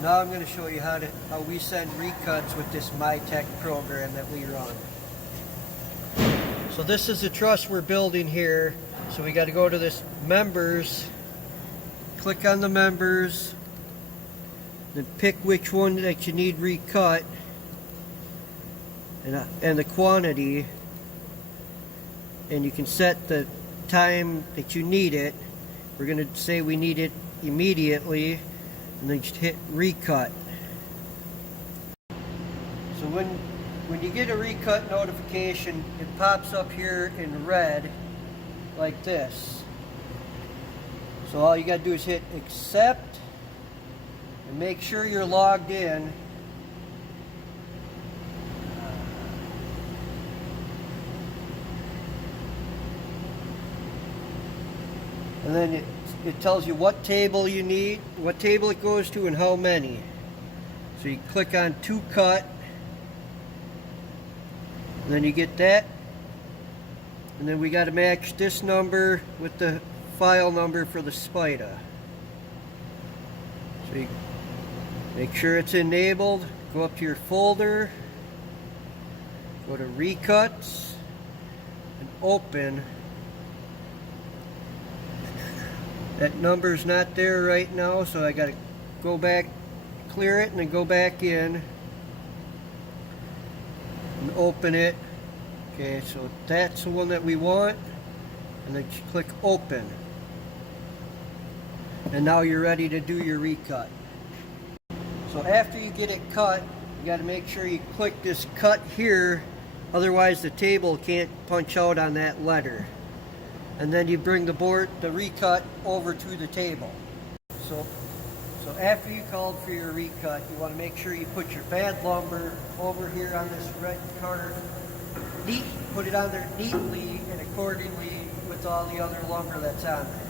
Now I'm going to show you how we send recuts with this MyTech program that we run. So this is the truss we're building here. So we got to go to this members, click on the members, then pick which one that you need recut and the quantity, and you can set the time that you need it. We're going to say we need it immediately, and then just hit recut. So when you get a recut notification, it pops up here in red like this. So all you got to do is hit accept and make sure you're logged in. And then it tells you what table you need, what table it goes to, and how many. So you click on to cut, and then you get that. And then we got to match this number with the file number for the spider. So you make sure it's enabled, go up to your folder, go to Recuts, and open. That number's not there right now, so I gotta go back, clear it, and then go back in and open it. Okay, so that's the one that we want, and then just click open. And now you're ready to do your recut. So after you get it cut, you gotta make sure you click this cut here, otherwise the table can't punch out on that letter. And then you bring the recut over to the table. So after you called for your recut, you want to make sure you put your bad lumber over here on this red card. Put it on there neatly and accordingly with all the other lumber that's on there.